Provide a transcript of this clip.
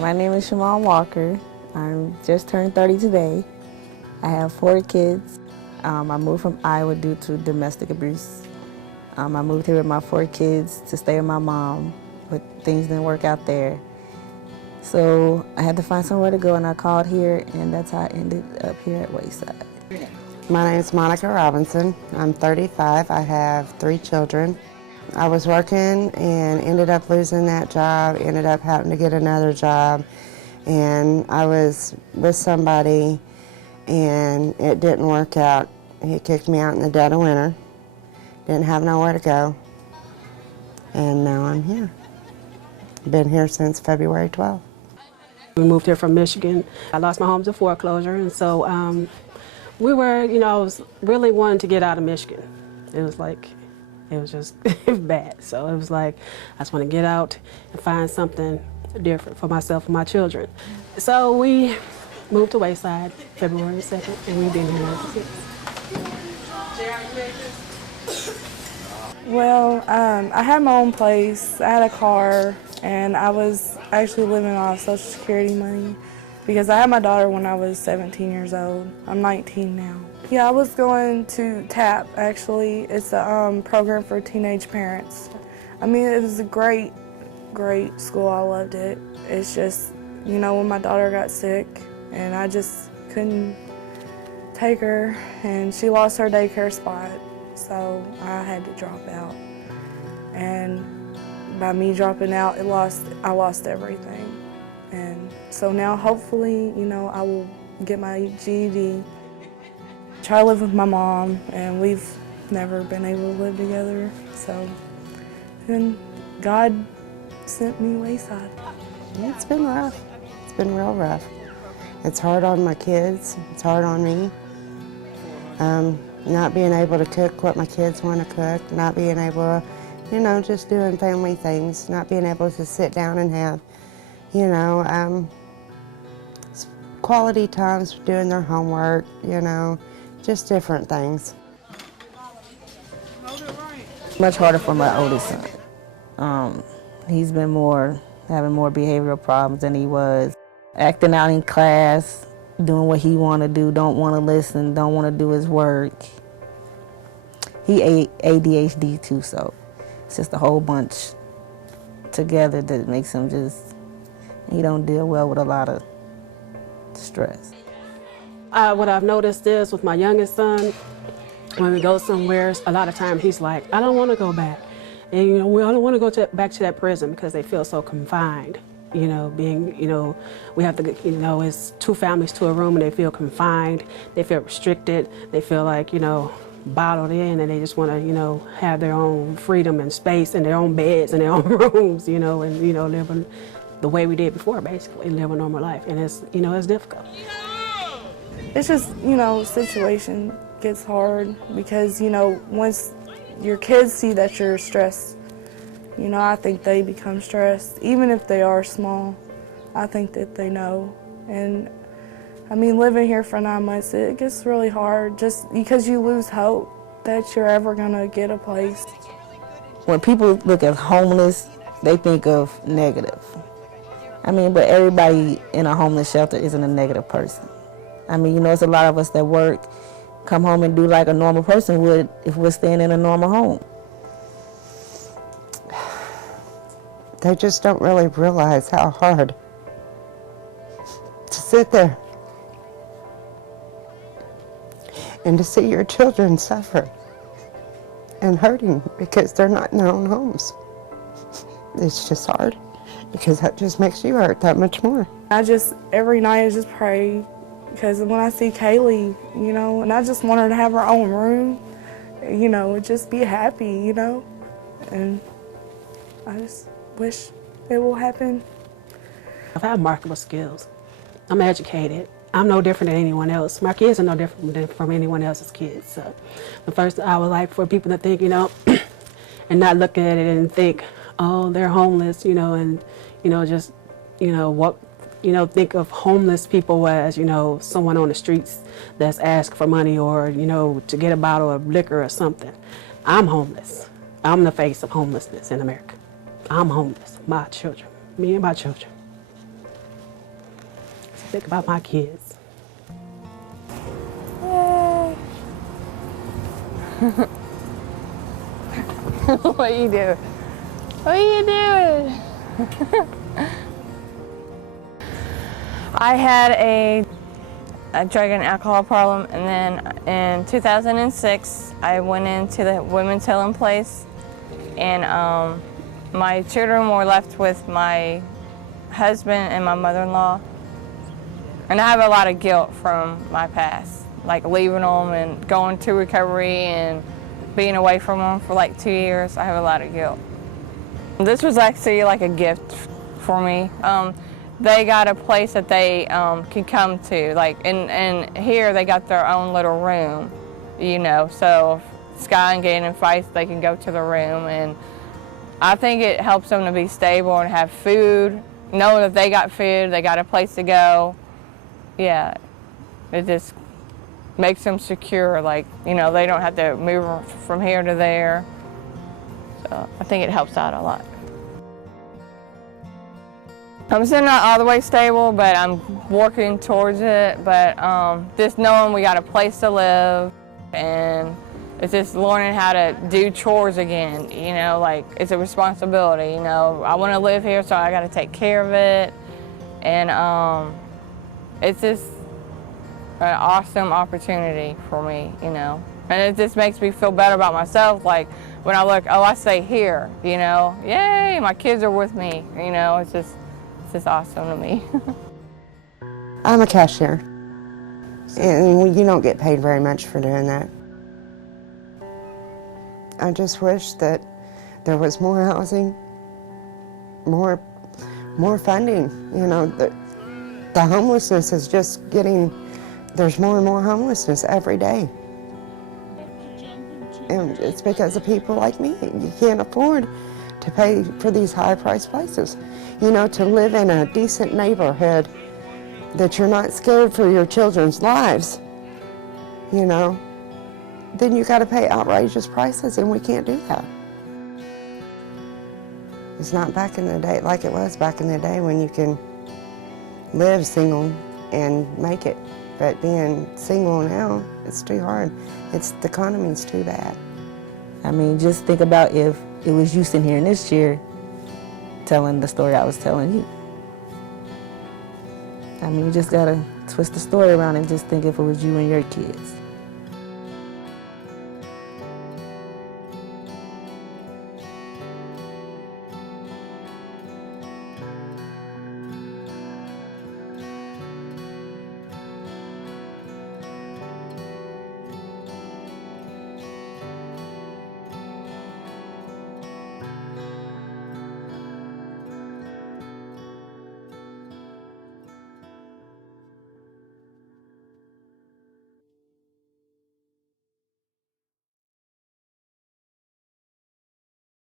My name is Shaman Walker. I'm just turned 30 today. I have 4 kids. I moved from Iowa due to domestic abuse. I moved here with my 4 kids to stay with my mom, but things didn't work out there. So I had to find somewhere to go, and I called here, and that's how I ended up here at Wayside. My name is Monica Robinson. I'm 35. I have 3 children. I was working and ended up losing that job, ended up having to get another job, and I was with somebody and it didn't work out. He kicked me out in the dead of winter, didn't have nowhere to go, and now I'm here. Been here since February 12th. We moved here from Michigan. I lost my home to foreclosure, and so we were, I was really wanting to get out of Michigan. It was just bad. So it was like, I just want to get out and find something different for myself and my children. So we moved to Wayside February 2nd, and we've been here ever since. Well, I had my own place, I had a car, and I was actually living off Social Security money because I had my daughter when I was 17 years old. I'm 19 now. Yeah, I was going to TAP, actually. It's a program for teenage parents. I mean, it was a great school. I loved it. It's just, when my daughter got sick and I just couldn't take her, and she lost her daycare spot, so I had to drop out. And by me dropping out, I lost everything. And so now, hopefully, I will get my GED, try to live with my mom, and we've never been able to live together. So then God sent me Wayside. It's been rough. It's been real rough. It's hard on my kids. It's hard on me. Not being able to cook what my kids want to cook, not being able to, just doing family things, not being able to sit down and have, quality times doing their homework, just different things. Much harder for my oldest son. He's been having more behavioral problems than he was. Acting out in class, doing what he want to do, don't want to listen, don't want to do his work. He ADHD too, so it's just a whole bunch together that makes him he don't deal well with a lot of stress. What I've noticed is with my youngest son, when we go somewhere, a lot of times he's like, I don't want to go back. And, I don't want to go back to that prison because they feel so confined. We have to, it's 2 families to a room and they feel confined, they feel restricted, they feel like, bottled in, and they just want to, have their own freedom and space and their own beds and their own rooms, and, live the way we did before, basically, live a normal life. And it's, it's difficult. It's just, situation gets hard because, once your kids see that you're stressed, I think they become stressed. Even if they are small, I think that they know. And I mean, living here for 9 months, it gets really hard just because you lose hope that you're ever gonna get a place. When people look at homeless, they think of negative. I mean, but everybody in a homeless shelter isn't a negative person. I mean, it's a lot of us that work, come home and do like a normal person would if we're staying in a normal home. They just don't really realize how hard to sit there and to see your children suffer and hurting because they're not in their own homes. It's just hard because that just makes you hurt that much more. Every night I just pray because when I see Kaylee, and I just want her to have her own room, just be happy, and I just wish it will happen. I have remarkable skills. I'm educated. I'm no different than anyone else. My kids are no different from anyone else's kids. So the first I would like for people to think, and not look at it and think, oh, they're homeless, and, just, think of homeless people as, someone on the streets that's asking for money or, to get a bottle of liquor or something. I'm homeless. I'm the face of homelessness in America. I'm homeless. My children. Me and my children. think about my kids. Yay. What are you doing? What are you doing? I had a drug and alcohol problem, and then in 2006 I went into the women's healing place, and my children were left with my husband and my mother-in-law, and I have a lot of guilt from my past, like leaving them and going to recovery and being away from them for like 2 years. I have a lot of guilt. This was actually like a gift for me. They got a place that they can come to, like, and here they got their own little room, you know, so if Sky and Gaten and fights, they can go to the room, and I think it helps them to be stable and have food, know that they got food, they got a place to go. Yeah, it just makes them secure, like, you know, they don't have to move from here to there, so I think it helps out a lot. I'm still not all the way stable, but I'm working towards it. But just knowing we got a place to live, and it's just learning how to do chores again, you know, like it's a responsibility, you know. I want to live here, so I got to take care of it. And it's just an awesome opportunity for me, you know. And it just makes me feel better about myself, like when I look, oh, I stay here, you know, yay, my kids are with me, you know, it's just awesome to me. I'm a cashier, and you don't get paid very much for doing that. I just wish that there was more housing, more funding. You know, the homelessness is just getting, there's more and more homelessness every day. And it's because of people like me. You can't afford to pay for these high-priced places. You know, to live in a decent neighborhood that you're not scared for your children's lives, you know, then you got to pay outrageous prices, and we can't do that. It's not back in the day like it was back in the day when you can live single and make it. But being single now, it's too hard. The economy's too bad. I mean, just think about if it was you sitting here in this chair telling the story I was telling you. I mean, you just gotta twist the story around and just think if it was you and your kids.